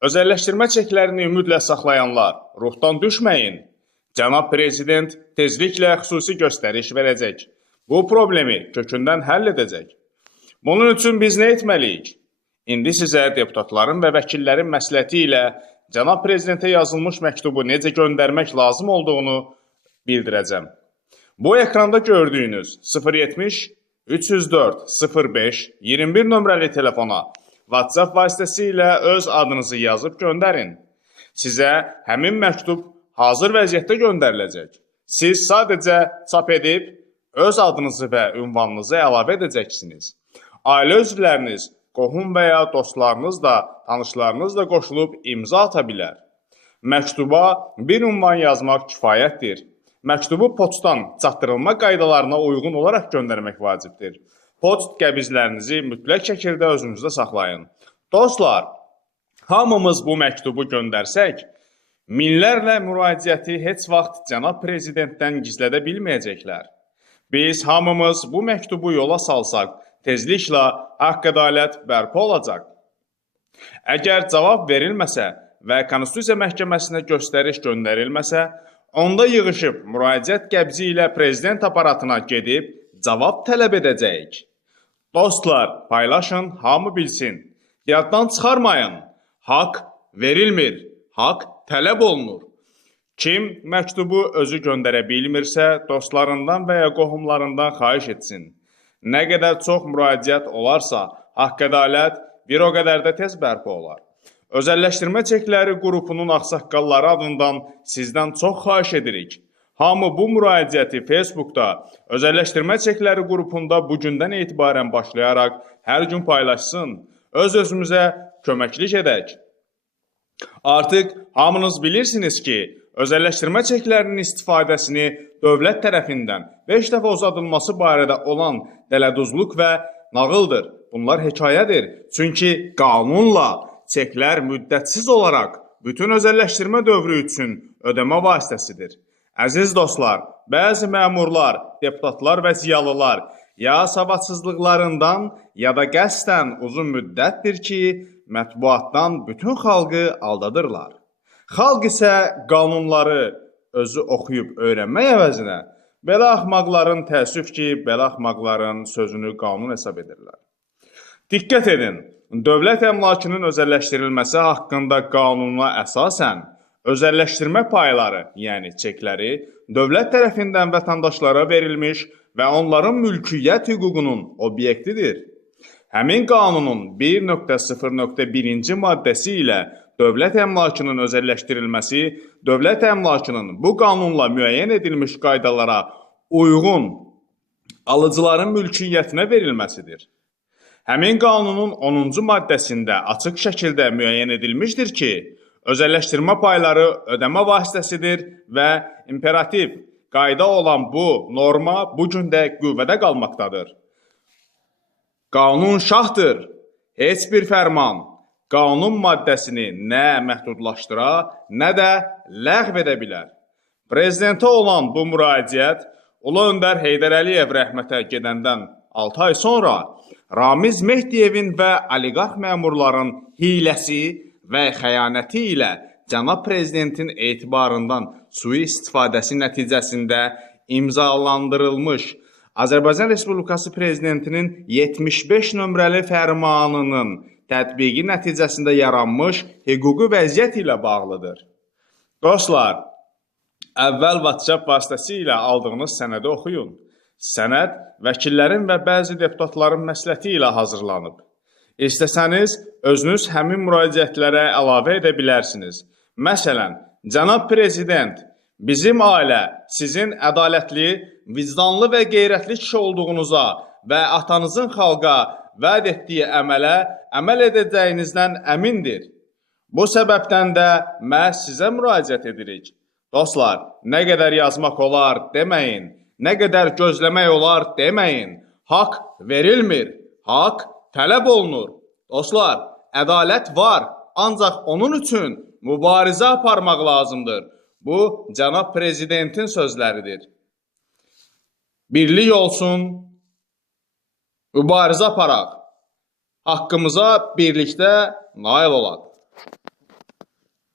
Özəlləşdirmə çeklərini ümidlə saxlayanlar, ruhdan düşməyin. Cənab Prezident tezliklə xüsusi göstəriş verəcək. Bu problemi kökündən həll edəcək. Bunun üçün biz nə etməliyik? İndi sizə deputatların və vəkillərin məsləhəti ilə Cənab Prezidentə yazılmış məktubu necə göndərmək lazım olduğunu bildirəcəm. Bu ekranda gördüyünüz 070 304 05 21 nömrəli telefona WhatsApp vasitəsilə öz adınızı yazıb göndərin. Sizə həmin məktub hazır vəziyyətdə göndəriləcək. Siz sadəcə çap edib öz adınızı və ünvanınızı əlavə edəcəksiniz. Ailə üzvləriniz, qohum və ya dostlarınız da, tanışlarınız da qoşulub imza ata bilər. Məktuba bir ünvan yazmaq kifayətdir. Məktubu poçtdan çatdırılma qaydalarına uyğun olaraq göndərmək vacibdir. Poçt qəbizlərinizi mütləq şəkildə özünüzdə saxlayın. Dostlar, hamımız bu məktubu göndərsək, minlərlə müraciəti heç vaxt Cənab Prezidentdən gizlədə bilməyəcəklər. Biz hamımız bu məktubu yola salsaq, tezliklə haqq-ədalət bərpa olacaq. Əgər cavab verilməsə və Konstitusiya Məhkəməsinə göstəriş göndərilməsə, onda yığışıb müraciət qəbzi ilə prezident aparatına gedib cavab tələb edəcəyik. Dostlar, paylaşın, hamı bilsin. Yaddan çıxarmayın. Haqq verilmir, haqq tələb olunur. Kim məktubu özü göndərə bilmirsə, dostlarından və ya qohumlarından xahiş etsin. Nə qədər çox müraciət olarsa, haqq-ədalət bir o qədər də tez bərpa olar. Özəlləşdirmə çekləri qrupunun ağsaqqalları adından sizdən çox xahiş edirik. Hamı bu müraciəti Facebookda özəlləşdirmə çekləri qrupunda bugündən etibarən başlayaraq hər gün paylaşsın, öz-özümüzə köməklik edək. Artıq hamınız bilirsiniz ki, özəlləşdirmə çeklərinin istifadəsini dövlət tərəfindən 5 dəfə uzadılması barədə olan dələduzluq və nağıldır. Bunlar hekayədir. Çünki qanunla çeklər müddətsiz olaraq bütün özəlləşdirmə dövrü üçün ödəmə vasitəsidir. Əziz dostlar, bəzi məmurlar, deputatlar və ziyalılar ya savadsızlıqlarından ya da qəsdən uzun müddətdir ki, mətbuatdan bütün xalqı aldadırlar. Xalq isə qanunları özü oxuyub öyrənmək əvəzinə belə axmaqların təəssüf ki, belə axmaqların sözünü qanun hesab edirlər. Diqqət edin, dövlət əmlakının özəlləşdirilməsi haqqında qanuna əsasən özəlləşdirmə payları, yəni çekləri, dövlət tərəfindən vətəndaşlara verilmiş və onların mülkiyyət hüququnun obyektidir. Həmin qanunun 1.0.1-ci maddəsi ilə dövlət əmlakının özəlləşdirilməsi, dövlət əmlakının bu qanunla müəyyən edilmiş qaydalara uyğun alıcıların mülkiyyətinə verilməsidir. Həmin qanunun 10-cu maddəsində açıq şəkildə müəyyən edilmişdir ki, özəlləşdirmə payları ödəmə vasitəsidir və imperativ qayda olan bu norma bugün də qüvvədə qalmaqdadır. Qanun şahdır. Heç bir fərman qanun maddəsini nə məhdudlaşdıra, nə də ləğv edə bilər. Prezidentə olan bu müraciət Ulu Öndər Heydər Əliyev rəhmətə gedəndən 6 ay sonra Ramiz Mehdiyevin və oliqarx məmurların hiləsi və xəyanəti ilə Cənab Prezidentin etibarından sui-istifadəsi nəticəsində imzalandırılmış Azərbaycan Respublikası Prezidentinin 75 nömrəli fərmanının tətbiqi nəticəsində yaranmış hüquqi vəziyyət ilə bağlıdır. Dostlar, əvvəl WhatsApp vasitəsilə aldığınız sənədi oxuyun. Sənəd vəkillərin və bəzi deputatların məsləhəti ilə hazırlanıb. İstəsəniz, özünüz həmin müraciətlərə əlavə edə bilərsiniz. Məsələn, Cənab Prezident, bizim ailə sizin ədalətli, vicdanlı və qeyrətli kişi olduğunuza və atanızın xalqa vəd etdiyi əmələ əməl edəcəyinizdən əmindir. Bu səbəbdən də məhz sizə müraciət edirik. Dostlar, nə qədər yazmaq olar deməyin, nə qədər gözləmək olar deməyin. Haqq verilmir, haqq tələb olunur. Dostlar, ədalət var, ancaq onun üçün mübarizə aparmaq lazımdır. Bu, Cənab Prezidentin sözləridir. Birlik olsun, mübarizə aparaq. Haqqımıza birlikdə nail olaq.